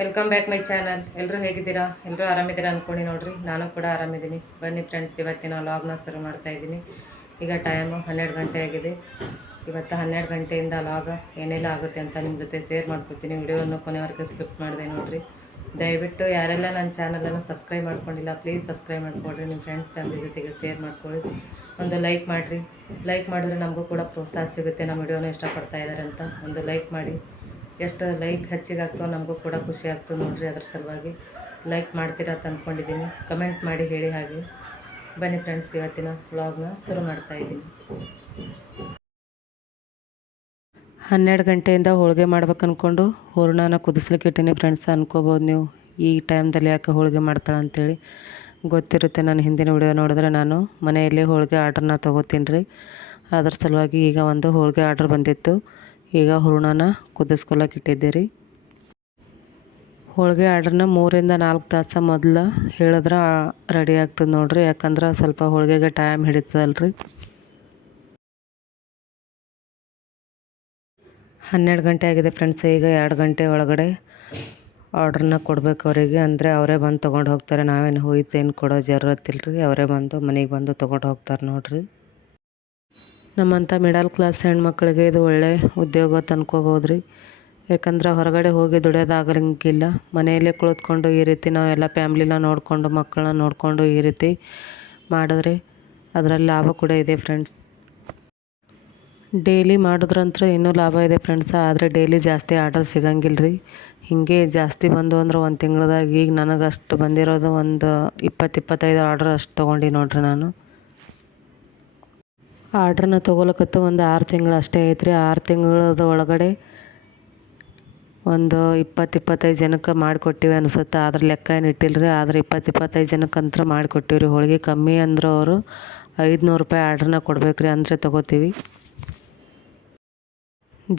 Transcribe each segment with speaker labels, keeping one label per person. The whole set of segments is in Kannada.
Speaker 1: ವೆಲ್ಕಮ್ ಬ್ಯಾಕ್ ಮೈ ಚಾನಲ್ ಎಲ್ಲರೂ ಹೇಗಿದ್ದೀರಾ? ಎಲ್ಲರೂ ಆರಾಮಿದ್ದೀರಾ ಅಂದ್ಕೊಂಡು ನೋಡ್ರಿ. ನಾನು ಕೂಡ ಆರಾಮಿದ್ದೀನಿ. ಬನ್ನಿ ಫ್ರೆಂಡ್ಸ್ ಇವತ್ತಿನ ಲಾಗ್ನ ಶುರು ಮಾಡ್ತಾ ಇದ್ದೀನಿ. ಈಗ ಟೈಮು ಹನ್ನೆರಡು ಗಂಟೆ ಆಗಿದೆ. ಇವತ್ತು ಹನ್ನೆರಡು ಗಂಟೆಯಿಂದ ಲಾಗ ಏನೆಲ್ಲ ಆಗುತ್ತೆ ಅಂತ ನಿಮ್ಮ ಜೊತೆ ಶೇರ್ ಮಾಡ್ಕೊತೀನಿ. ವಿಡಿಯೋವನ್ನು ಕೊನೆವರೆಗೂ ಸ್ಕಿಪ್ ಮಾಡಿದೆ ನೋಡ್ರಿ. ದಯವಿಟ್ಟು ಯಾರೆಲ್ಲ ನನ್ನ ಚಾನಲನ್ನು ಸಬ್ಸ್ಕ್ರೈಬ್ ಮಾಡ್ಕೊಂಡಿಲ್ಲ ಪ್ಲೀಸ್ ಸಬ್ಸ್ಕ್ರೈಬ್ ಮಾಡ್ಕೊಳ್ರಿ ನಿಮ್ಮ ಫ್ರೆಂಡ್ಸ್ ಫ್ಯಾಮಿಲಿ ಜೊತೆಗೆ ಶೇರ್ ಮಾಡ್ಕೊಳ್ಳಿ ಒಂದು ಲೈಕ್ ಮಾಡಿರಿ. ಲೈಕ್ ಮಾಡಿದ್ರೆ ನಮಗೂ ಕೂಡ ಪ್ರೋತ್ಸಾಹ ಸಿಗುತ್ತೆ. ನಮ್ಮ ವಿಡಿಯೋನ ಇಷ್ಟಪಡ್ತಾ ಇದ್ದಾರೆ ಅಂತ ಒಂದು ಲೈಕ್ ಮಾಡಿ. ಎಷ್ಟು ಲೈಕ್ ಹೆಚ್ಚಿಗೆ ಆಗ್ತೋ ನಮಗೂ ಕೂಡ ಖುಷಿ ಆಗ್ತೋ ನೋಡಿರಿ ಅದ್ರ ಸಲುವಾಗಿ. ಲೈಕ್ ಮಾಡ್ತೀರಾ ಅಂತ ಅಂದ್ಕೊಂಡಿದ್ದೀನಿ ಕಮೆಂಟ್ ಮಾಡಿ ಹೇಳಿ ಹಾಗೆ. ಬನ್ನಿ ಫ್ರೆಂಡ್ಸ್ ಇವತ್ತಿನ ವ್ಲಾಗ್ನ ಶುರು ಮಾಡ್ತಾ ಇದ್ದೀನಿ. ಹನ್ನೆರಡು ಗಂಟೆಯಿಂದ ಹೋಳಿಗೆ ಮಾಡ್ಬೇಕು ಅಂದ್ಕೊಂಡು ಹೂರ್ಣನ ಕುದಿಸ್ಲಿಕ್ಕೆ ಇಟ್ಟೀನಿ ಫ್ರೆಂಡ್ಸ್ ಅನ್ಕೋಬೋದು ನೀವು. ಈ ಟೈಮ್ದಲ್ಲಿ ಯಾಕೆ ಹೋಳಿಗೆ ಮಾಡ್ತಾಳೆ ಅಂತೇಳಿ ಗೊತ್ತಿರುತ್ತೆ ನಾನು ಹಿಂದಿನ ವಿಡಿಯೋ ನೋಡಿದ್ರೆ ನಾನು. ಮನೆಯಲ್ಲೇ ಹೋಳಿಗೆ ಆರ್ಡ್ರನ್ನ ತೊಗೋತೀನಿ ರೀ. ಅದ್ರ ಸಲುವಾಗಿ ಈಗ ಒಂದು ಹೋಳಿಗೆ ಆರ್ಡ್ರ್ ಬಂದಿತ್ತು. ಈಗ ಹೂರ್ಣನ ಕುದಿಸ್ಕೊಳಕ್ಕೆ ಇಟ್ಟಿದ್ದೆ ರೀ. ಹೋಳಿಗೆ ಆರ್ಡ್ರನ್ನ ಮೂರಿಂದ ನಾಲ್ಕು ತಾಸು ಮೊದಲು ಹೇಳಿದ್ರೆ ರೆಡಿ ಆಗ್ತದೆ ನೋಡಿರಿ. ಯಾಕಂದ್ರೆ ಸ್ವಲ್ಪ ಹೋಳಿಗೆಗೆ ಟೈಮ್ ಹಿಡಿತದಲ್ರಿ. ಹನ್ನೆರಡು ಗಂಟೆ ಆಗಿದೆ ಫ್ರೆಂಡ್ಸ್, ಈಗ ಎರಡು ಗಂಟೆ ಒಳಗಡೆ ಆರ್ಡ್ರನ್ನ ಕೊಡ್ಬೇಕು ಅವರಿಗೆ. ಅಂದರೆ ಅವರೇ ಬಂದು ತೊಗೊಂಡು ಹೋಗ್ತಾರೆ. ನಾವೇನು ಹೋಯ್ತೇನು ಕೊಡೋ ಜರೂರತ್ತಿಲ್ಲ ರೀ ಅವರೇ ಬಂದು ಮನೆಗೆ ಬಂದು ತೊಗೊಂಡು ಹೋಗ್ತಾರೆ ನೋಡಿರಿ. ನಮ್ಮಂಥ ಮಿಡಲ್ ಕ್ಲಾಸ್ ಹೆಣ್ಮಕ್ಳಿಗೆ ಇದು ಒಳ್ಳೆ ಉದ್ಯೋಗ ತಂದ್ಕೋಬೋದು ರೀ ಯಾಕಂದ್ರೆ ಹೊರಗಡೆ ಹೋಗಿ ದುಡಿಯೋದಾಗಲಿಂಗಿಲ್ಲ ಮನೆಯಲ್ಲೇ ಕುಳಿತುಕೊಂಡು ಈ ರೀತಿ ನಾವೆಲ್ಲ ಫ್ಯಾಮ್ಲಿನ ನೋಡಿಕೊಂಡು, ಮಕ್ಕಳನ್ನ ನೋಡಿಕೊಂಡು ಈ ರೀತಿ ಮಾಡಿದ್ರೆ ಅದರಲ್ಲಿ ಲಾಭ ಕೂಡ ಇದೆ ಫ್ರೆಂಡ್ಸ್. ಡೈಲಿ ಮಾಡಿದ್ರಂತ್ರ ಇನ್ನೂ ಲಾಭ ಇದೆ ಫ್ರೆಂಡ್ಸ ಆದರೆ ಡೈಲಿ ಜಾಸ್ತಿ ಆರ್ಡರ್ ಸಿಗಂಗಿಲ್ಲ ರೀ ಹೀಗೆ ಜಾಸ್ತಿ ಬಂದು ಅಂದ್ರೆ ಒಂದು ತಿಂಗ್ಳದಾಗ ಈಗ ನನಗೆ ಅಷ್ಟು ಬಂದಿರೋದು ಒಂದು ಇಪ್ಪತ್ತು ಇಪ್ಪತ್ತೈದು ಆರ್ಡ್ರ್ ಅಷ್ಟು ತೊಗೊಂಡು ನೋಡ್ರಿ ನಾನು. ಆರ್ಡ್ರನ್ನ ತೊಗೊಳಕತ್ತು ಒಂದು ಆರು ತಿಂಗಳು ಅಷ್ಟೇ ಐತ್ರಿ. ಆರು ತಿಂಗಳದ ಒಳಗಡೆ ಒಂದು ಇಪ್ಪತ್ತು ಇಪ್ಪತ್ತೈದು ಜನಕ್ಕೆ ಮಾಡಿಕೊಟ್ಟಿವಿ ಅನಿಸುತ್ತೆ. ಅದ್ರ ಲೆಕ್ಕ ಏನು ಇಟ್ಟಿಲ್ಲ ರೀ ಆದ್ರೆ ಇಪ್ಪತ್ತು ಇಪ್ಪತ್ತೈದು ಜನಕ್ಕಂತ್ರ ಮಾಡಿಕೊಟ್ಟಿವಿ ರೀ ಹೋಳಿಗೆ ಕಮ್ಮಿ ಅಂದ್ರೆ ಅವರು ಐದುನೂರು ರೂಪಾಯಿ ಆರ್ಡ್ರನ್ನ ಕೊಡ್ಬೇಕು ರೀ ಅಂದರೆ ತೊಗೋತೀವಿ.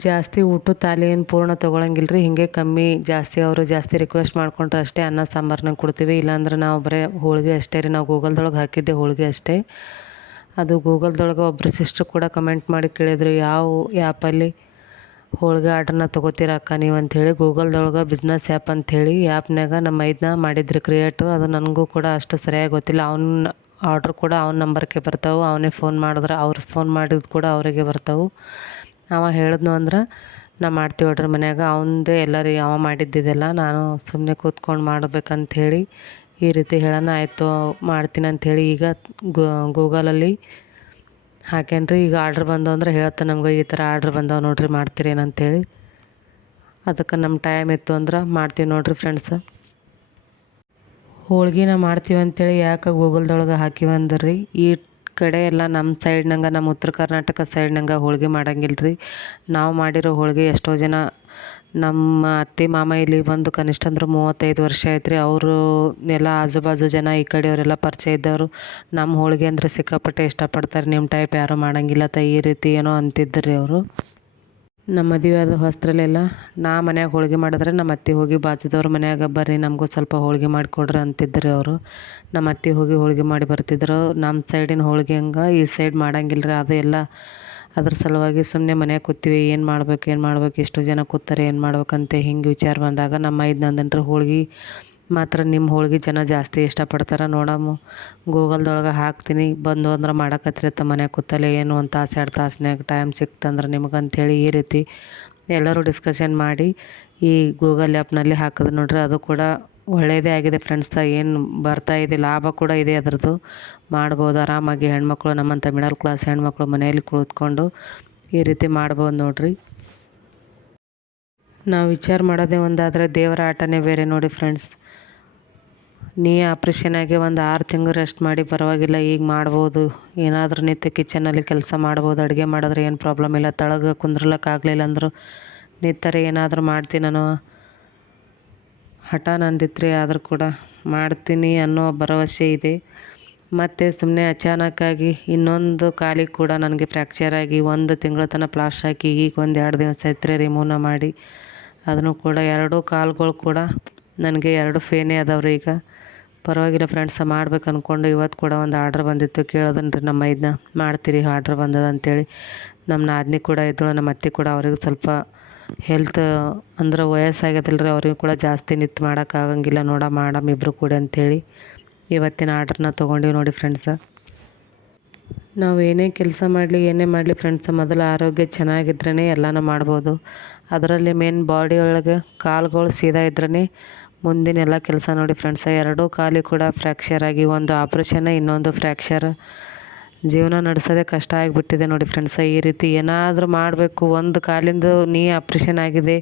Speaker 1: ಜಾಸ್ತಿ ಊಟದ ತಾಲಿ ಏನು ಪೂರ್ಣ ತೊಗೊಳಂಗಿಲ್ಲ ರೀ ಹೀಗೆ ಕಮ್ಮಿ ಜಾಸ್ತಿ ಅವರು ಜಾಸ್ತಿ ರಿಕ್ವೆಸ್ಟ್ ಮಾಡ್ಕೊಂಡ್ರೆ ಅಷ್ಟೇ ಅನ್ನ ಸಾಂಬಾರನ್ನ ಕೊಡ್ತೀವಿ. ಇಲ್ಲಾಂದ್ರೆ ನಾವು ಬರೀ ಹೋಳಿಗೆ ಅಷ್ಟೇ ರೀ, ನಾವು ಗೂಗಲ್ದೊಳಗೆ ಹಾಕಿದ್ದೆ ಹೋಳಿಗೆ ಅಷ್ಟೇ. ಅದು ಗೂಗಲ್ದೊಳಗೆ ಒಬ್ಬರು ಸಿಸ್ಟರ್ ಕೂಡ ಕಮೆಂಟ್ ಮಾಡಿ ಕೇಳಿದ್ರು, ಯಾವ ಆ್ಯಪಲ್ಲಿ ಹೋಳಿಗೆ ಆರ್ಡ್ರನ್ನ ತೊಗೋತೀರ ಅಕ್ಕ ನೀವು? ಅಂಥೇಳಿ ಗೂಗಲ್ದೊಳಗೆ ಬಿಸ್ನೆಸ್ ಆ್ಯಪ್ ಅಂಥೇಳಿ ಆ್ಯಪ್ನಾಗ ನಮ್ಮ ಐದನ್ನ ಮಾಡಿದ್ರಿ ಕ್ರಿಯೇಟು ಅದು ನನಗೂ ಕೂಡ ಅಷ್ಟು ಸರಿಯಾಗಿ ಗೊತ್ತಿಲ್ಲ. ಅವ್ನ ಆರ್ಡ್ರ್ ಕೂಡ ಅವ್ನ ನಂಬರ್ಗೆ ಬರ್ತಾವೆ. ಅವನೇ ಫೋನ್ ಮಾಡಿದ್ರೆ ಅವ್ರು ಫೋನ್ ಮಾಡಿದ್ದು ಕೂಡ ಅವರಿಗೆ ಬರ್ತಾವೆ. ಅವ ಹೇಳಿದ್ನು ಅಂದ್ರೆ, ನಾ ಮಾಡ್ತೀವಿ ನೋಡ್ರಿ ಮನ್ಯಾಗ, ಅವಂದೇ ಎಲ್ಲ ಯಾವ ಅವ ಮಾಡಿದ್ದಿದೆಲ್ಲ, ನಾನು ಸುಮ್ಮನೆ ಕೂತ್ಕೊಂಡು ಮಾಡ್ಬೇಕಂಥೇಳಿ ಈ ರೀತಿ ಹೇಳೋಣ ಆಯಿತು ಮಾಡ್ತೀನಿ ಅಂಥೇಳಿ ಈಗ ಗೂಗಲಲ್ಲಿ ಹಾಕೇನ್ರಿ, ಈಗ ಆರ್ಡ್ರ್ ಬಂದವು ಅಂದ್ರೆ ಹೇಳ್ತಾನೆ ನಮ್ಗೆ, ಈ ಥರ ಆರ್ಡ್ರ್ ಬಂದವು ನೋಡ್ರಿ ಹೇಳಿ ಅದಕ್ಕೆ ನಮ್ಮ ಟೈಮ್ ಇತ್ತು ಅಂದ್ರೆ ಮಾಡ್ತೀವಿ ನೋಡ್ರಿ ಫ್ರೆಂಡ್ಸ. ಹೋಳ್ಗಿನ ಮಾಡ್ತೀವಿ ಅಂತೇಳಿ ಯಾಕೆ ಗೂಗಲ್ದೊಳಗೆ ಹಾಕಿವಂದ್ರಿ, ಈ ಕಡೆ ಎಲ್ಲ ನಮ್ಮ ಸೈಡ್ನಂಗೆ ನಮ್ಮ ಉತ್ತರ ಕರ್ನಾಟಕ ಸೈಡ್ನಂಗೆ ಹೋಳಿಗೆ ಮಾಡಂಗಿಲ್ಲ ರೀ ನಾವು ಮಾಡಿರೋ ಹೋಳಿಗೆ ಎಷ್ಟೋ ಜನ ನಮ್ಮ ಅತ್ತೆ ಮಾಮ ಇಲ್ಲಿ ಬಂದು ಕನಿಷ್ಠ ಅಂದ್ರೆ ಮೂವತ್ತೈದು ವರ್ಷ ಆಯ್ತು ರೀ ಅವರು ಎಲ್ಲ ಆಜು ಬಾಜು ಜನ ಈ ಕಡೆಯವರೆಲ್ಲ ಪರಿಚಯ ಇದ್ದವರು. ನಮ್ಮ ಹೋಳಿಗೆ ಅಂದರೆ ಸಿಕ್ಕಾಪಟ್ಟೆ ಇಷ್ಟಪಡ್ತಾರೆ. ನಿಮ್ಮ ಟೈಪ್ ಯಾರೂ ಮಾಡಂಗಿಲ್ಲ ತ ಈ ರೀತಿ ಏನೋ ಅಂತಿದ್ರು ರೀ ಅವರು. ನಮ್ಮ ಮದುವೆ ಆದ ಹೊಸ್ತ್ರಲ್ಲೆಲ್ಲ ನಾ ಮನ್ಯಾಗ ಹೋಳಿಗೆ ಮಾಡಿದ್ರೆ ನಮ್ಮ ಅತ್ತೆ ಹೋಗಿ ಬಾಜುದವ್ರ ಮನ್ಯಾಗ ಬರ್ರಿ, ನಮಗೂ ಸ್ವಲ್ಪ ಹೋಳಿಗೆ ಮಾಡಿಕೊಡ್ರಿ ಅಂತಿದ್ದರು ಅವರು. ನಮ್ಮ ಅತ್ತೆ ಹೋಗಿ ಹೋಳಿಗೆ ಮಾಡಿ ಬರ್ತಿದ್ರು. ನಮ್ಮ ಸೈಡಿನ ಹೋಳಿಗೆ ಹಂಗೆ, ಈ ಸೈಡ್ ಮಾಡಂಗಿಲ್ಲ ರೀ ಅದು ಎಲ್ಲ ಅದ್ರ ಸಲುವಾಗಿ ಸುಮ್ಮನೆ ಮನ್ಯಾಗ ಕೂತೀವಿ. ಏನು ಮಾಡ್ಬೇಕು ಏನು ಮಾಡ್ಬೇಕು, ಎಷ್ಟು ಜನ ಕೂತಾರೆ, ಏನು ಮಾಡ್ಬೇಕಂತ ಹಿಂಗೆ ವಿಚಾರ ಬಂದಾಗ ನಮ್ಮ ಐದು ನಂದನ್ರು ಹೋಳ್ಗೆ ಮಾತ್ರ ನಿಮ್ಮ ಹೋಳಿಗೆ ಜನ ಜಾಸ್ತಿ ಇಷ್ಟಪಡ್ತಾರೆ ನೋಡಮ್ಮ. ಗೂಗಲ್ದೊಳಗೆ ಹಾಕ್ತೀನಿ. ಬಂದು ಅಂದ್ರೆ ಮಾಡಕತ್ತಿರತ್ತ ಮನೆ ಕೂತಲ್ಲೇ ಏನು ಒಂದು ತಾಸು ಎರಡು ತಾಸ್ನ್ಯಾಗ ಟೈಮ್ ಸಿಕ್ತಂದ್ರೆ ನಿಮ್ಗೆ ಈ ರೀತಿ ಎಲ್ಲರೂ ಡಿಸ್ಕಷನ್ ಮಾಡಿ ಈ ಗೂಗಲ್ ಆ್ಯಪ್ನಲ್ಲಿ ಹಾಕಿದ್ರೆ ನೋಡ್ರಿ. ಅದು ಕೂಡ ಒಳ್ಳೆಯದೇ ಆಗಿದೆ ಫ್ರೆಂಡ್ಸ್ ಏನು ಬರ್ತಾ ಇದೆ, ಲಾಭ ಕೂಡ ಇದೆ ಅದರದ್ದು. ಮಾಡ್ಬೋದು, ಆರಾಮಾಗಿ ಹೆಣ್ಮಕ್ಳು ನಮ್ಮಂಥ ಮಿಡಲ್ ಕ್ಲಾಸ್ ಹೆಣ್ಮಕ್ಳು ಮನೆಯಲ್ಲಿ ಕುಳಿತ್ಕೊಂಡು ಈ ರೀತಿ ಮಾಡ್ಬೋದು ನೋಡ್ರಿ. ನಾವು ವಿಚಾರ ಮಾಡೋದೇ ಒಂದಾದರೆ ದೇವರ ಆಟನೇ ಬೇರೆ ನೋಡಿ ಫ್ರೆಂಡ್ಸ್ ನೀ ಆಪ್ರೇಷನ್ ಆಗಿ ಒಂದು ಆರು ತಿಂಗಳು ರೆಸ್ಟ್ ಮಾಡಿ ಪರವಾಗಿಲ್ಲ, ಈಗ ಮಾಡ್ಬೋದು. ಏನಾದರೂ ನಿತ್ಯ ಕಿಚನಲ್ಲಿ ಕೆಲಸ ಮಾಡ್ಬೋದು, ಅಡುಗೆ ಮಾಡಿದ್ರೆ ಏನು ಪ್ರಾಬ್ಲಮ್ ಇಲ್ಲ. ತಳಗೆ ಕುಂದ್ರಲಕ್ಕಾಗಲಿಲ್ಲ ಅಂದರು ನಿತ್ತರೆ ಏನಾದರೂ ಮಾಡ್ತೀನಿ ನಾನು. ಹಠ ನಂದಿತ್ರಿ ಆದರೂ ಕೂಡ ಮಾಡ್ತೀನಿ ಅನ್ನೋ ಭರವಸೆ ಇದೆ. ಮತ್ತು ಸುಮ್ಮನೆ ಅಚಾನಕ್ಕಾಗಿ ಇನ್ನೊಂದು ಕಾಲಿಗೆ ಕೂಡ ನನಗೆ ಫ್ರ್ಯಾಕ್ಚರ್ ಆಗಿ ಒಂದು ತಿಂಗಳ ತನಕ ಪ್ಲಾಸ್ಟರ್ ಹಾಕಿ, ಈಗ ಒಂದು ಎರಡು ದಿವಸ ಐತ್ರಿ ರಿಮೂವ್ನ ಮಾಡಿ. ಅದನ್ನು ಕೂಡ ಎರಡೂ ಕಾಲುಗಳು ಕೂಡ ನನಗೆ ಎರಡು ಫೇನೇ ಅದಾವ್ರಿ ಈಗ ಪರವಾಗಿಲ್ಲ ಫ್ರೆಂಡ್ಸ ಮಾಡ್ಬೇಕು ಅಂದ್ಕೊಂಡು ಇವತ್ತು ಕೂಡ ಒಂದು ಆರ್ಡ್ರ್ ಬಂದಿತ್ತು. ಕೇಳೋದನ್ರಿ ನಮ್ಮ ಇದನ್ನ ಮಾಡ್ತೀರಿ ಆರ್ಡ್ರ್ ಬಂದದ ಅಂತೇಳಿ. ನಮ್ಮ ನಾದಿನಿ ಕೂಡ ಇದ್ದಳು, ನಮ್ಮ ಅತ್ತೆ ಕೂಡ ಅವ್ರಿಗೂ ಸ್ವಲ್ಪ ಹೆಲ್ತ್ ಅಂದ್ರೆ ವಯಸ್ಸಾಗ್ಯದಲ್ಲ ರೀ ಅವ್ರಿಗೂ ಕೂಡ ಜಾಸ್ತಿ ನಿತ್ತು ಮಾಡೋಕ್ಕಾಗಂಗಿಲ್ಲ ನೋಡ ಮಾಡಮ್ ಇಬ್ಬರು ಕೂಡ ಅಂತೇಳಿ ಇವತ್ತಿನ ಆರ್ಡ್ರನ್ನ ತೊಗೊಂಡಿವಿ ನೋಡಿ ಫ್ರೆಂಡ್ಸ ನಾವು ಏನೇ ಕೆಲಸ ಮಾಡಲಿ, ಏನೇ ಮಾಡಲಿ ಫ್ರೆಂಡ್ಸ್ ಮೊದಲು ಆರೋಗ್ಯ ಚೆನ್ನಾಗಿದ್ರೇ ಎಲ್ಲನೂ ಮಾಡ್ಬೋದು. ಅದರಲ್ಲಿ ಮೇನ್ ಬಾಡಿ ಒಳಗೆ ಕಾಲುಗಳು ಸೀದಾ ಇದ್ರೇ ಮುಂದಿನ ಎಲ್ಲ ಕೆಲಸ ನೋಡಿ ಫ್ರೆಂಡ್ಸ ಎರಡೂ ಕಾಲು ಕೂಡ ಫ್ರ್ಯಾಕ್ಚರ್ ಆಗಿ, ಒಂದು ಆಪ್ರೇಷನ್ ಇನ್ನೊಂದು ಫ್ರ್ಯಾಕ್ಚರ್ ಜೀವನ ನಡೆಸೋದೇ ಕಷ್ಟ ಆಗಿಬಿಟ್ಟಿದೆ ನೋಡಿ ಫ್ರೆಂಡ್ಸ ಈ ರೀತಿ ಏನಾದರೂ ಮಾಡಬೇಕು, ಒಂದು ಕಾಲಿಂದು ನೀ ಆಪ್ರೇಷನ್ ಆಗಿದೆ,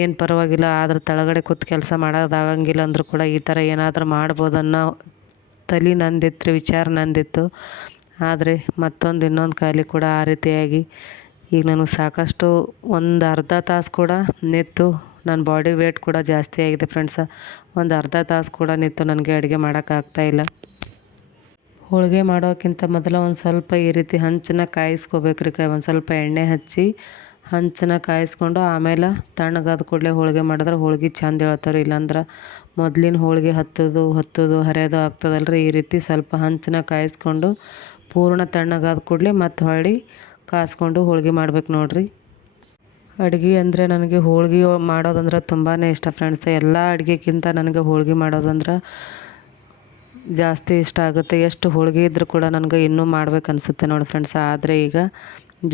Speaker 1: ಏನು ಪರವಾಗಿಲ್ಲ, ಆದ್ರೆ ತಳಗಡೆ ಕೂತು ಕೆಲಸ ಮಾಡೋದಾಗಂಗಿಲ್ಲ ಅಂದರೂ ಕೂಡ ಈ ಥರ ಏನಾದರೂ ಮಾಡ್ಬೋದು ಅನ್ನೋ ತಲೆ ನಂದಿತ್ತು ವಿಚಾರ ನಂದಿತ್ತು. ಆದರೆ ಮತ್ತೊಂದು ಇನ್ನೊಂದು ಕಾಲಿ ಕೂಡ ಆ ರೀತಿಯಾಗಿ, ಈಗ ನನಗೆ ಸಾಕಷ್ಟು ಒಂದು ಅರ್ಧ ತಾಸು ಕೂಡ ನಿಂತು ನನ್ನ ಬಾಡಿ ವೇಟ್ ಕೂಡ ಜಾಸ್ತಿ ಆಗಿದೆ ಫ್ರೆಂಡ್ಸ ಒಂದು ಅರ್ಧ ತಾಸು ಕೂಡ ನಿಂತು ನನಗೆ ಅಡುಗೆ ಮಾಡೋಕ್ಕಾಗ್ತಾಯಿಲ್ಲ ಹೋಳಿಗೆ ಮಾಡೋಕ್ಕಿಂತ ಮೊದಲು ಒಂದು ಸ್ವಲ್ಪ ಈ ರೀತಿ ಹಂಚನ್ನ ಕಾಯಿಸ್ಕೋಬೇಕ್ರಿ ಕೈ. ಒಂದು ಸ್ವಲ್ಪ ಎಣ್ಣೆ ಹಚ್ಚಿ ಹಂಚನ ಕಾಯಿಸ್ಕೊಂಡು ಆಮೇಲೆ ತಣ್ಣಗಾದ ಕೂಡಲೇ ಹೋಳಿಗೆ ಮಾಡಿದ್ರೆ ಹೋಳಿಗೆ ಚಂದ ಹೇಳ್ತಾರೆ ಇಲ್ಲಾಂದ್ರೆ ಮೊದಲಿನ ಹೋಳಿಗೆ ಹತ್ತೋದು ಹತ್ತೋದು, ಹರಿಯೋದು ಆಗ್ತದಲ್ರಿ. ಈ ರೀತಿ ಸ್ವಲ್ಪ ಹಂಚನ ಕಾಯಿಸ್ಕೊಂಡು ಪೂರ್ಣ ತಣ್ಣಗಾದ ಕೂಡಲೇ ಮತ್ತು ಹೊಳ್ಳಿ ಕಾಯಿಸ್ಕೊಂಡು ಹೋಳಿಗೆ ಮಾಡ್ಬೇಕು ನೋಡಿರಿ. ಅಡುಗೆ ಅಂದರೆ ನನಗೆ ಹೋಳ್ಗೆ ಮಾಡೋದಂದ್ರೆ ತುಂಬಾ ಇಷ್ಟ ಫ್ರೆಂಡ್ಸ್ ಎಲ್ಲ ಅಡುಗೆಗಿಂತ ನನಗೆ ಹೋಳ್ಗೆ ಮಾಡೋದಂದ್ರೆ ಜಾಸ್ತಿ ಇಷ್ಟ ಆಗುತ್ತೆ. ಎಷ್ಟು ಹೋಳಿಗೆ ಇದ್ದರೂ ಕೂಡ ನನಗೆ ಇನ್ನೂ ಮಾಡ್ಬೇಕು ಅನಿಸುತ್ತೆ ನೋಡಿ ಫ್ರೆಂಡ್ಸ್ ಆದರೆ ಈಗ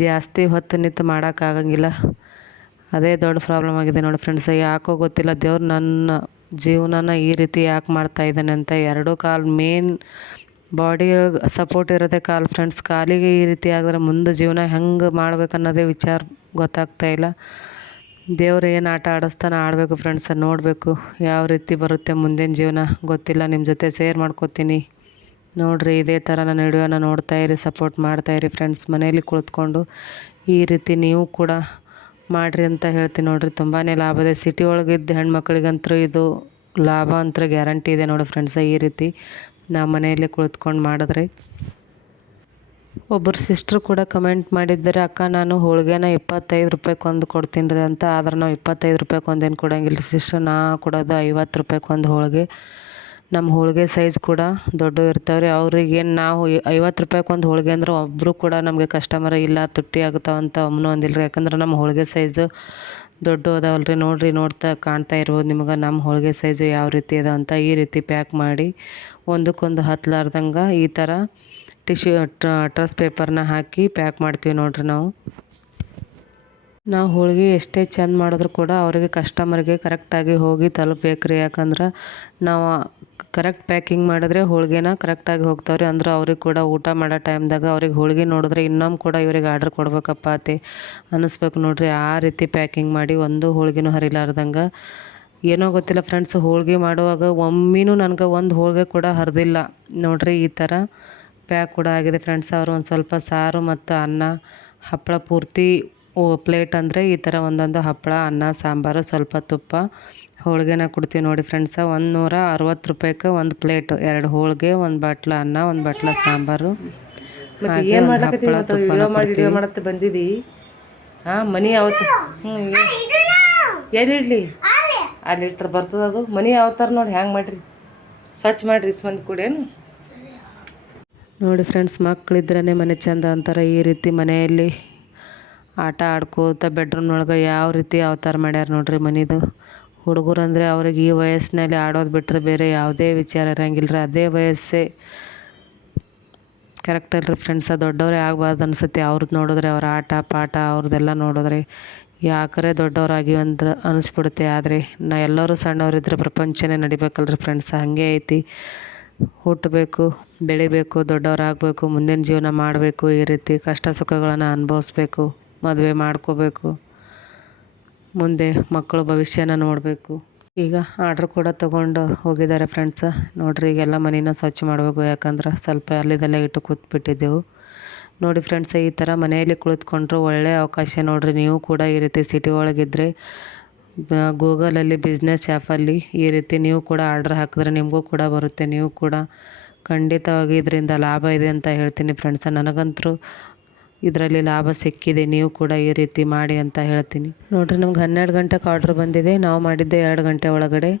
Speaker 1: ಜಾಸ್ತಿ ಹೊತ್ತು ನಿಂತು ಮಾಡೋಕ್ಕಾಗಂಗಿಲ್ಲ ಅದೇ ದೊಡ್ಡ ಪ್ರಾಬ್ಲಮ್ ಆಗಿದೆ ನೋಡಿ ಫ್ರೆಂಡ್ಸ್ ಯಾಕೋ ಗೊತ್ತಿಲ್ಲ, ದೇವ್ರು ನನ್ನ ಜೀವನನ ಈ ರೀತಿ ಯಾಕೆ ಮಾಡ್ತಾ ಇದ್ದಾನೆ ಅಂತ. ಎರಡೂ ಕಾಲು ಮೇನ್ ಬಾಡಿ ಸಪೋರ್ಟ್ ಇರೋದೇ ಕಾಲು ಫ್ರೆಂಡ್ಸ್ ಕಾಲಿಗೆ ಈ ರೀತಿ ಆಗಿದ್ರೆ ಮುಂದೆ ಜೀವನ ಹೆಂಗೆ ಮಾಡ್ಬೇಕನ್ನೋದೇ ವಿಚಾರ ಗೊತ್ತಾಗ್ತಾ ಇಲ್ಲ. ದೇವ್ರು ಏನು ಆಟ ಆಡಿಸ್ತಾನೆ ಆಡಬೇಕು ಫ್ರೆಂಡ್ಸ್ ನೋಡಬೇಕು. ಯಾವ ರೀತಿ ಬರುತ್ತೆ ಮುಂದಿನ ಜೀವನ ಗೊತ್ತಿಲ್ಲ ನಿಮ್ಮ ಜೊತೆ ಶೇರ್ ಮಾಡ್ಕೋತೀನಿ. ನೋಡಿರಿ, ಇದೇ ಥರ ನನ್ನ ನೋಡ್ತಾ ಇರಿ ಸಪೋರ್ಟ್ ಮಾಡ್ತಾ ಇರಿ ಫ್ರೆಂಡ್ಸ್ ಮನೇಲಿ ಕುಳಿತ್ಕೊಂಡು. ಈ ರೀತಿ ನೀವು ಕೂಡ ಮಾಡಿರಿ ಅಂತ ಹೇಳ್ತೀನಿ ನೋಡಿರಿ. ತುಂಬಾ ಲಾಭ ಇದೆ. ಸಿಟಿ ಒಳಗಿದ್ದ ಹೆಣ್ಮಕ್ಳಿಗಂತೂ ಇದು ಲಾಭ ಅಂತ ಗ್ಯಾರಂಟಿ ಇದೆ ನೋಡಿ ಫ್ರೆಂಡ್ಸ ಈ ರೀತಿ. ನಾವು ಮನೆಯಲ್ಲಿ ಕುಳಿತ್ಕೊಂಡು ಮಾಡಿದ್ರೆ ಒಬ್ಬರು ಸಿಸ್ಟ್ರು ಕೂಡ ಕಮೆಂಟ್ ಮಾಡಿದ್ದಾರೆ, ಅಕ್ಕ, ನಾನು ಹೋಳಿಗೆನ ಇಪ್ಪತ್ತೈದು ರೂಪಾಯಿ ಕೊಂದು ಕೊಡ್ತೀನಿ ರೀ ಅಂತ, ಆದ್ರೆ ನಾವು ಇಪ್ಪತ್ತೈದು ರೂಪಾಯ್ಗೆ ಒಂದೇನು ರೀ ಸಿಸ್ಟರ್ ನಾ ಕೊಡೋದು ಐವತ್ತು ರೂಪಾಯ್ಗೆ ಒಂದು ಹೋಳಿಗೆ. ನಮ್ಮ ಹೋಳಿಗೆ ಸೈಜ್ ಕೂಡ ದೊಡ್ಡ ಇರ್ತಾವೆ ರೀ. ಅವ್ರಿಗೇನು ನಾವು ಐವತ್ತು ರೂಪಾಯ್ಗೆ ಒಂದು ಹೋಳಿಗೆ ಅಂದ್ರೆ ಒಬ್ಬರು ಕೂಡ ನಮಗೆ ಕಸ್ಟಮರ್ ಇಲ್ಲ, ತುಟ್ಟಿ ಆಗ್ತಾವಂತ ಒಮ್ಮನೂ ಅಂದಿಲ್ಲ ರೀ. ಯಾಕಂದ್ರೆ ನಮ್ಮ ಹೋಳಿಗೆ ಸೈಜು ದೊಡ್ಡ ಅದಾವಲ್ಲ ರೀ. ನೋಡಿರಿ, ನೋಡ್ತಾ ಕಾಣ್ತಾ ಇರ್ಬೋದು ನಿಮ್ಗೆ ನಮ್ಮ ಹೋಳಿಗೆ ಸೈಜು ಯಾವ ರೀತಿ ಅದ ಅಂತ ಈ ರೀತಿ ಪ್ಯಾಕ್ ಮಾಡಿ ಒಂದಕ್ಕೊಂದು ಹತ್ತಲಾರ್ದಂಗೆ ಈ ಥರ ಟಿಶ್ಯೂ ಟ್ರಸ್ ಪೇಪರ್ನ ಹಾಕಿ ಪ್ಯಾಕ್ ಮಾಡ್ತೀವಿ ನೋಡ್ರಿ ನಾವು. ನಾವು ಹೋಳಿಗೆ ಎಷ್ಟೇ ಚೆಂದ ಮಾಡಿದ್ರು ಕೂಡ ಅವರಿಗೆ ಕಸ್ಟಮರ್ಗೆ ಕರೆಕ್ಟಾಗಿ ಹೋಗಿ ತಲುಪಬೇಕು ರೀ ಯಾಕಂದ್ರೆ ನಾವು ಕರೆಕ್ಟ್ ಪ್ಯಾಕಿಂಗ್ ಮಾಡಿದ್ರೆ ಹೋಳಿಗೆನ ಕರೆಕ್ಟಾಗಿ ಹೋಗ್ತಾವ್ರಿ. ಅಂದ್ರೆ ಅವ್ರಿಗೆ ಕೂಡ ಊಟ ಮಾಡೋ ಟೈಮ್ದಾಗ ಅವ್ರಿಗೆ ಹೋಳಿಗೆ ನೋಡಿದ್ರೆ ಇನ್ನೊಮ್ಮೆ ಕೂಡ ಇವ್ರಿಗೆ ಆರ್ಡ್ರ್ ಕೊಡ್ಬೇಕಪ್ಪ ಅತಿ ಅನ್ನಿಸ್ಬೇಕು ನೋಡಿರಿ. ಆ ರೀತಿ ಪ್ಯಾಕಿಂಗ್ ಮಾಡಿ ಒಂದು ಹೋಳಿಗೆನೂ ಹರಿಲಾರ್ದಂಗೆ. ಏನೋ ಗೊತ್ತಿಲ್ಲ ಫ್ರೆಂಡ್ಸ್ ಹೋಳಿಗೆ ಮಾಡುವಾಗ ಒಮ್ಮಿನೂ ನನಗೆ ಒಂದು ಹೋಳಿಗೆ ಕೂಡ ಹರಿದಿಲ್ಲ. ನೋಡಿರಿ ಈ ಥರ. ಪ್ಯಾಕ್ ಕೂಡ ಆಗಿದೆ ಫ್ರೆಂಡ್ಸ್. ಅವರು ಒಂದು ಸ್ವಲ್ಪ ಸಾರು ಮತ್ತು ಅನ್ನ ಹಪ್ಪಳ ಪೂರ್ತಿ ಓ ಪ್ಲೇಟ್ ಅಂದರೆ ಈ ಥರ ಒಂದೊಂದು ಹಪ್ಪಳ ಅನ್ನ ಸಾಂಬಾರು ಸ್ವಲ್ಪ ತುಪ್ಪ ಹೋಳಿಗೆನ ಕೊಡ್ತೀವಿ ನೋಡಿ ಫ್ರೆಂಡ್ಸ. ಒಂದು ನೂರ ಅರವತ್ತು ರೂಪಾಯಿಗೆ ಒಂದು ಪ್ಲೇಟ್ ಎರಡು ಹೋಳಿಗೆ ಒಂದು ಬಾಟ್ಲ ಅನ್ನ ಒಂದು ಬಾಟ್ಲ ಸಾಂಬಾರು.
Speaker 2: ಮಾಡತ್ತೆ ಬಂದಿದಿ? ಹಾಂ ಮನಿ ಯಾವತ್ತು ಹ್ಞೂ ಎಲ್ಲಿ ಇಡ್ಲಿ? ಅಲ್ಲಿ ಇಟ್ರೆ ಬರ್ತದ ಅದು. ಮನಿ ಯಾವತ್ತಾರ ನೋಡಿ ಹ್ಯಾಂಗೆ ಮಾಡ್ರಿ? ಸ್ವಚ್ಛ ಮಾಡ್ರಿ ಇಸ್ ಮಂದಿ ಕೂಡೇನು.
Speaker 1: ನೋಡಿ ಫ್ರೆಂಡ್ಸ್ ಮಕ್ಕಳಿದ್ರೇ ಮನೆ ಚಂದ ಅಂತಾರೆ. ಈ ರೀತಿ ಮನೆಯಲ್ಲಿ ಆಟ ಆಡ್ಕೋತ ಬೆಡ್ರೂಮ್ನೊಳಗೆ ಯಾವ ರೀತಿ ಅವತಾರ ಮಾಡ್ಯಾರ ನೋಡ್ರಿ ಮನಿದು. ಹುಡುಗರು ಅಂದರೆ ಅವ್ರಿಗೆ ಈ ವಯಸ್ಸಿನಲ್ಲಿ ಆಡೋದು ಬಿಟ್ಟರೆ ಬೇರೆ ಯಾವುದೇ ವಿಚಾರ ಇರೋಂಗಿಲ್ಲ ಅದೇ ವಯಸ್ಸೇ ಕರೆಕ್ಟ್ ಅಲ್ರಿ ಫ್ರೆಂಡ್ಸ ದೊಡ್ಡವರೇ ಆಗಬಾರ್ದು ಅನ್ಸುತ್ತೆ. ಅವ್ರದ್ದು ನೋಡಿದ್ರೆ ಅವ್ರ ಆಟ, ಪಾಠ ಅವ್ರದ್ದೆಲ್ಲ ನೋಡಿದ್ರೆ ಯಾಕರೆ ದೊಡ್ಡವರಾಗಿ ಅಂತ ಅನಿಸ್ಬಿಡುತ್ತೆ. ಆದರೆ ನಾ ಎಲ್ಲರೂ ಸಣ್ಣವರಿದ್ದರೆ ಪ್ರಪಂಚನೇ ನಡಿಬೇಕಲ್ರಿ ಫ್ರೆಂಡ್ಸ್ ಹಾಗೆ ಐತಿ. ಹುಟ್ಟಬೇಕು, ಬೆಳಿಬೇಕು, ದೊಡ್ಡವರಾಗಬೇಕು, ಮುಂದಿನ ಜೀವನ ಮಾಡಬೇಕು, ಈ ರೀತಿ ಕಷ್ಟ ಸುಖಗಳನ್ನು ಅನುಭವಿಸ್ಬೇಕು, ಮದುವೆ ಮಾಡ್ಕೋಬೇಕು, ಮುಂದೆ ಮಕ್ಕಳು ಭವಿಷ್ಯನ ನೋಡಬೇಕು. ಈಗ ಆರ್ಡ್ರ್ ಕೂಡ ತೊಗೊಂಡು ಹೋಗಿದ್ದಾರೆ ಫ್ರೆಂಡ್ಸ ನೋಡ್ರಿ, ಈಗೆಲ್ಲ ಮನೇನ ಸ್ವಚ್ಛ ಮಾಡಬೇಕು, ಯಾಕಂದ್ರೆ ಸ್ವಲ್ಪ ಅಲ್ಲಿದೆಲ್ಲ ಇಟ್ಟು ಕೂತ್ಬಿಟ್ಟಿದ್ದೆವು. ನೋಡಿ ಫ್ರೆಂಡ್ಸ್ ಈ ಥರ ಮನೆಯಲ್ಲಿ ಕುಳಿತುಕೊಂಡ್ರು ಒಳ್ಳೆಯ ಅವಕಾಶ ನೋಡಿರಿ, ನೀವು ಕೂಡ ಈ ರೀತಿ ಸಿಟಿ ಒಳಗಿದ್ದರೆ ಗೂಗಲಲ್ಲಿ ಬಿಸ್ನೆಸ್ ಆ್ಯಪಲ್ಲಿ ಈ ರೀತಿ ನೀವು ಕೂಡ ಆರ್ಡ್ರ್ ಹಾಕಿದ್ರೆ ನಿಮಗೂ ಕೂಡ ಬರುತ್ತೆ. ನೀವು ಕೂಡ ಖಂಡಿತವಾಗಿ ಇದರಿಂದ ಲಾಭ ಇದೆ ಅಂತ ಹೇಳ್ತೀನಿ ಫ್ರೆಂಡ್ಸ. ನನಗಂತೂ ಇದರಲ್ಲಿ ಲಾಭ ಸಿಕ್ಕಿದೆ. ನೀವು ಕೂಡ ಈ ರೀತಿ ಮಾಡಿ ಅಂತ ಹೇಳ್ತೀನಿ. ನೋಡಿರಿ, ನಮ್ಗೆ ಹನ್ನೆರಡು ಗಂಟೆಗೆ ಆರ್ಡ್ರ್ ಬಂದಿದೆ. ನಾವು ಮಾಡಿದ್ದೆ ಎರಡು ಗಂಟೆ ಒಳಗಡೆ.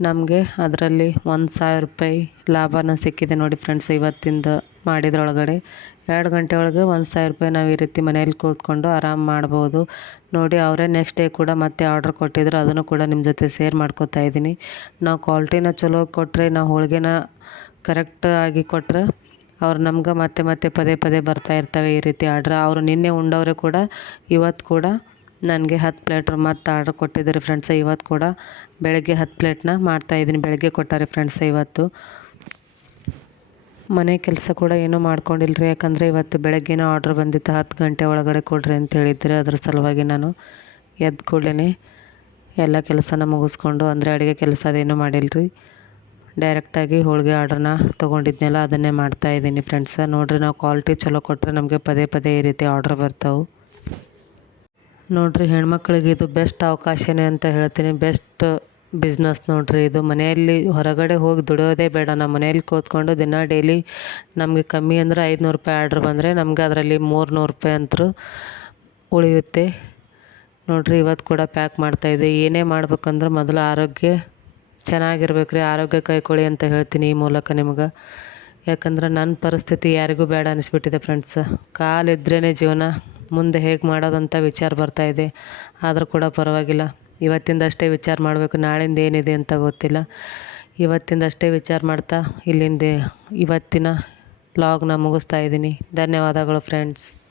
Speaker 1: ನಮಗೆ ಅದರಲ್ಲಿ ಒಂದು ಸಾವಿರ ರೂಪಾಯಿ ಲಾಭನ ಸಿಕ್ಕಿದೆ ನೋಡಿ ಫ್ರೆಂಡ್ಸ್ ಇವತ್ತಿಂದ ಮಾಡಿದ್ರೊಳಗಡೆ. ಎರಡು ಗಂಟೆ ಒಳಗೆ ಒಂದು ಸಾವಿರ ರೂಪಾಯಿ ನಾವು ಈ ರೀತಿ ಮನೆಯಲ್ಲಿ ಕೂತ್ಕೊಂಡು ಆರಾಮ್ ಮಾಡ್ಬೋದು. ನೋಡಿ ಅವರೇ ನೆಕ್ಸ್ಟ್ ಡೇ ಕೂಡ ಮತ್ತೆ ಆರ್ಡ್ರ್ ಕೊಟ್ಟಿದ್ರು, ಅದನ್ನು ಕೂಡ ನಿಮ್ಮ ಜೊತೆ ಸೇರ್ ಮಾಡ್ಕೋತಾ ಇದ್ದೀನಿ. ನಾವು ಕ್ವಾಲಿಟಿನ ಚಲೋ ಕೊಟ್ಟರೆ ನಾವು ಹೋಳಿಗೆನ ಕರೆಕ್ಟ್ ಆಗಿ ಕೊಟ್ಟರೆ ಅವ್ರು ನಮ್ಗೆ ಮತ್ತೆ ಮತ್ತೆ ಪದೇ ಪದೇ ಬರ್ತಾ ಇರ್ತವೆ ಈ ರೀತಿ ಆರ್ಡ್ರ್ ಅವರು ನಿನ್ನೆ ಉಂಡವರೇ ಕೂಡ, ಇವತ್ತು ಕೂಡ ನನಗೆ ಹತ್ತು ಪ್ಲೇಟ್ ಮತ್ತು ಆರ್ಡ್ರ್ ಕೊಟ್ಟಿದ್ದಾರೆ ಫ್ರೆಂಡ್ಸ್ ಇವತ್ತು ಕೂಡ. ಬೆಳಗ್ಗೆ ಹತ್ತು ಪ್ಲೇಟ್ನ ಮಾಡ್ತಾಯಿದ್ದೀನಿ ಬೆಳಗ್ಗೆ ಕೊಟ್ಟಾರೆ ಫ್ರೆಂಡ್ಸ್ ಇವತ್ತು ಮನೆ ಕೆಲಸ ಕೂಡ ಏನೂ ಮಾಡ್ಕೊಂಡಿಲ್ಲ ರೀ ಯಾಕಂದರೆ ಇವತ್ತು ಬೆಳಗ್ಗೆನೇ ಆರ್ಡ್ರ್ ಬಂದಿತ್ತು. ಹತ್ತು ಗಂಟೆ ಒಳಗಡೆ ಕೊಡ್ರಿ ಅಂತ ಹೇಳಿದ್ರೆ ಅದ್ರ ಸಲುವಾಗಿ ನಾನು ಎದ್ದು ಕೂಡಲೇ ಎಲ್ಲ ಕೆಲಸನ ಮುಗಿಸ್ಕೊಂಡು, ಅಂದರೆ ಅಡುಗೆ ಕೆಲಸ ಅದೇನೂ ಮಾಡಿಲ್ಲ ರೀ ಡೈರೆಕ್ಟಾಗಿ ಹೋಳಿಗೆ ಆರ್ಡ್ರನ್ನ ತೊಗೊಂಡಿದ್ನೆಲ್ಲ, ಅದನ್ನೇ ಮಾಡ್ತಾಯಿದ್ದೀನಿ ಫ್ರೆಂಡ್ಸ ನೋಡಿರಿ, ನಾವು ಕ್ವಾಲಿಟಿ ಚಲೋ ಕೊಟ್ಟರೆ ನಮಗೆ ಪದೇ ಪದೇ ಈ ರೀತಿ ಆರ್ಡ್ರ್ ಬರ್ತಾವೆ. ನೋಡಿರಿ ಹೆಣ್ಮಕ್ಳಿಗೆ ಇದು ಬೆಸ್ಟ್ ಅವಕಾಶನೇ ಅಂತ ಹೇಳ್ತೀನಿ. ಬೆಸ್ಟ್ ಬಿಸ್ನೆಸ್ ನೋಡಿರಿ ಇದು. ಮನೆಯಲ್ಲಿ ಹೊರಗಡೆ ಹೋಗಿ ದುಡಿಯೋದೇ ಬೇಡ. ನಮ್ಮ ಮನೆಯಲ್ಲಿ ಕೂತ್ಕೊಂಡು ದಿನ ಡೈಲಿ ನಮಗೆ ಕಮ್ಮಿ ಅಂದರೆ ಐದುನೂರು ರೂಪಾಯಿ ಆರ್ಡ್ರ್ ಬಂದರೆ ನಮಗೆ ಅದರಲ್ಲಿ ಮೂರುನೂರು ರೂಪಾಯಿ ಅಂತೂ ಉಳಿಯುತ್ತೆ. ನೋಡಿರಿ ಇವತ್ತು ಕೂಡ ಪ್ಯಾಕ್ ಮಾಡ್ತಾಯಿದ್ದೆ ಏನೇ ಮಾಡ್ಬೇಕಂದ್ರೆ ಮೊದಲು ಆರೋಗ್ಯ ಚೆನ್ನಾಗಿರ್ಬೇಕು ರೀ ಆರೋಗ್ಯ ಕೈಕೊಳ್ಳಿ ಅಂತ ಹೇಳ್ತೀನಿ ಈ ಮೂಲಕ ನಿಮ್ಗೆ. ಯಾಕಂದ್ರೆ ನನ್ನ ಪರಿಸ್ಥಿತಿ ಯಾರಿಗೂ ಬೇಡ ಅನಿಸ್ಬಿಟ್ಟಿದೆ ಫ್ರೆಂಡ್ಸ್ ಕಾಲಿದ್ರೇ ಜೀವನ. ಮುಂದೆ ಹೇಗೆ ಮಾಡೋದಂತ ವಿಚಾರ ಇದೆ. ಆದರೂ ಕೂಡ ಪರವಾಗಿಲ್ಲ. ಇವತ್ತಿಂದ ಅಷ್ಟೇ ವಿಚಾರ ಮಾಡಬೇಕು. ನಾಳಿಂದ ಏನಿದೆ ಅಂತ ಗೊತ್ತಿಲ್ಲ. ಇವತ್ತಿಂದಷ್ಟೇ ವಿಚಾರ ಮಾಡ್ತಾ ಇಲ್ಲಿಂದ ಇವತ್ತಿನ ಲಾಗ್ನ ಮುಗಿಸ್ತಾ ಇದ್ದೀನಿ. ಧನ್ಯವಾದಗಳು ಫ್ರೆಂಡ್ಸ್